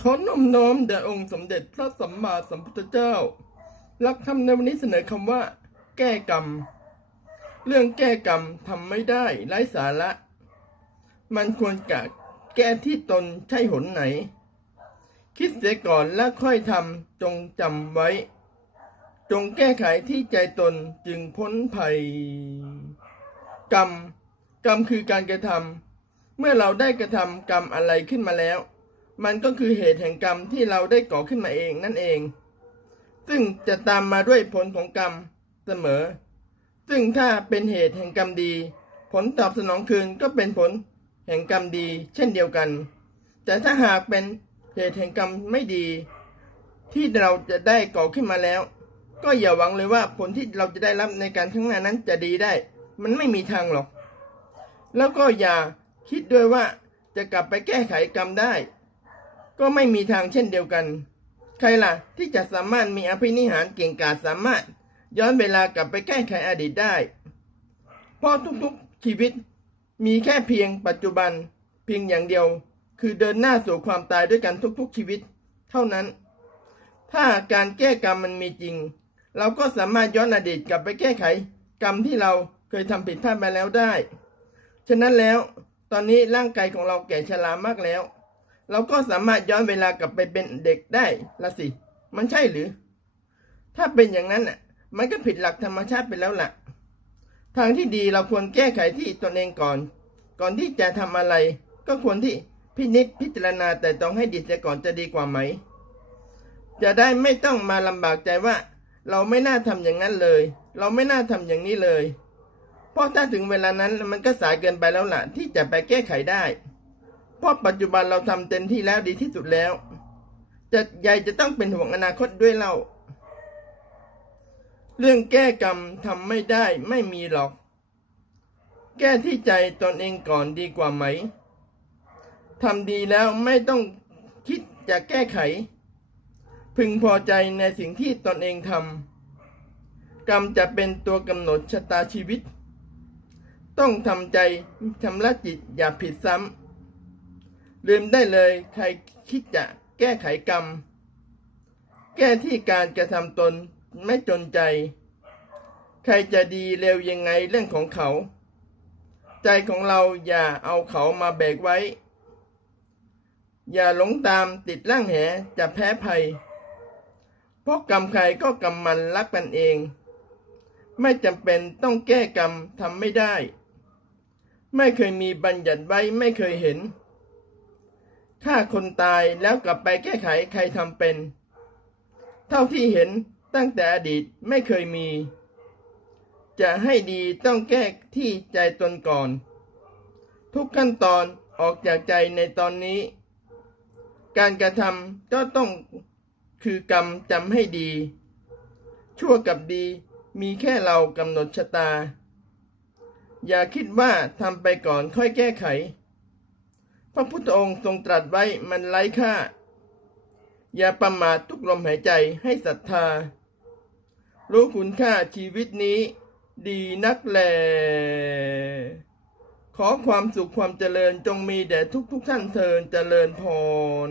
ขอนอมน้อมแด่องค์สมเด็จพระสัมมาสัมพุทธเจ้าหลักธรรมในวันนี้เสนอคำว่า แก้กรรม เรื่องแก้กรรมทำไม่ได้ไร้สาระ มันควรกะแก้ที่ตนใช่หนไหน คิดเสียก่อนแล้วค่อยทำจงจำไว้ จงแก้ไขที่ใจตนจึงพ้นภัย กรรม กรรมคือการกระทำเมื่อเราได้กระทำกรรมอะไรขึ้นมาแล้ว มันก็คือเหตุแห่งกรรมที่เราได้ก่อขึ้นมาเองนั่นเอง ซึ่งจะตามมาด้วยผลของกรรมเสมอ ซึ่งถ้าเป็นเหตุแห่งกรรมดี ผลตอบสนองคืนก็เป็นผลแห่งกรรมดี เช่นเดียวกัน แต่ถ้าหากเป็นเหตุแห่งกรรมไม่ดี ที่เราจะได้ก่อขึ้นมาแล้ว ก็อย่าหวังเลยว่าผลที่เราจะได้รับในการข้างหน้านั้นจะดีได้ มันไม่มีทางหรอก แล้วก็อย่าคิดด้วยว่าจะกลับไปแก้ไขกรรมได้ ก็ไม่มีทางเช่นเดียวกัน ใครล่ะที่จะสามารถมีอภินิหารเก่งกาจสามารถ ย้อนเวลากลับไปแก้ไขอดีตได้ เพราะทุกๆชีวิตมีแค่เพียงปัจจุบัน เพียงอย่างเดียว คือเดินหน้าสู่ความตายด้วยกันทุกๆชีวิต เท่านั้น ถ้าการแก้กรรมมันมีจริง เราก็สามารถย้อนอดีตกลับไปแก้ไข กรรมที่เราเคยทำผิดพลาดมาแล้วได้ ฉะนั้นแล้ว ตอนนี้ร่างกายของเราแก่ชรามากแล้ว เราก็สามารถย้อนเวลากลับไปเป็นเด็กได้ละสิ มันใช่หรือ ถ้าเป็นอย่างนั้นน่ะ มันก็ผิดหลักธรรมชาติไปแล้วล่ะ ทางที่ดีเราควรแก้ไขที่ตนเองก่อน ก่อนที่จะทำอะไร ก็ควรที่พินิจพิจารณาแต่ต้องให้ดีเสียก่อนจะดีกว่าไหม จะได้ไม่ต้องมาลำบากใจว่า เราไม่น่าทำอย่างนั้นเลย เราไม่น่าทำอย่างนี้เลย เพราะถ้าถึงเวลานั้นมันก็สายเกินไปแล้วล่ะ ที่จะไปแก้ไขได้ ราะปัจจุบันเราทำเต็มที่แล้วดีที่สุดแล้ว จะใหญ่จะต้องเป็นห่วงอนาคตด้วยเล่า เรื่องแก้กรรมทำไม่ได้ไม่มีหรอก แก้ที่ใจตนเองก่อนดีกว่าไหมทำดีแล้วไม่ต้องคิดจะแก้ไข พึงพอใจในสิ่งที่ตนเองทำกรรมจะเป็นตัวกำหนดชะตาชีวิต ต้องทำใจชำระจิตอย่าผิดซ้ำ ลืมได้เลยใครคิดจะแก้ไขกรรม แก้ที่การกระทำตนไม่จนใจ ใครจะดีเร็วยังไงเรื่องของเขา ใจของเราอย่าเอาเขามาแบกไว้ อย่าหลงตามติดร่างแหจะแพ้ภัย เพราะกรรมใครก็กรรมมันรักกันเอง ไม่จำเป็นต้องแก้กรรมทำไม่ได้ ไม่เคยมีบัญญัติไว้ไม่เคยเห็น ฆ่าคนตายแล้วกลับไปแก้ไขใครทำเป็น เท่าที่เห็นตั้งแต่อดีตไม่เคยมี จะให้ดีต้องแก้ที่ใจตนก่อน ทุกขั้นตอนออกจากใจในตอนนี้ การกระทำก็ต้องคือกรรมจำให้ดี ชั่วกับดีมีแค่เรากำหนดชะตา อย่าคิดว่าทำไปก่อนค่อยแก้ไข พระพุทธองค์ทรงตรัสไว้มันไร้ค่า อย่าประมาททุกลมหายใจให้ศรัทธา รู้คุณค่าชีวิตนี้ ดีนักแล ขอความสุขความเจริญจงมีแด่ทุกทุกๆท่านเทินเจริญพร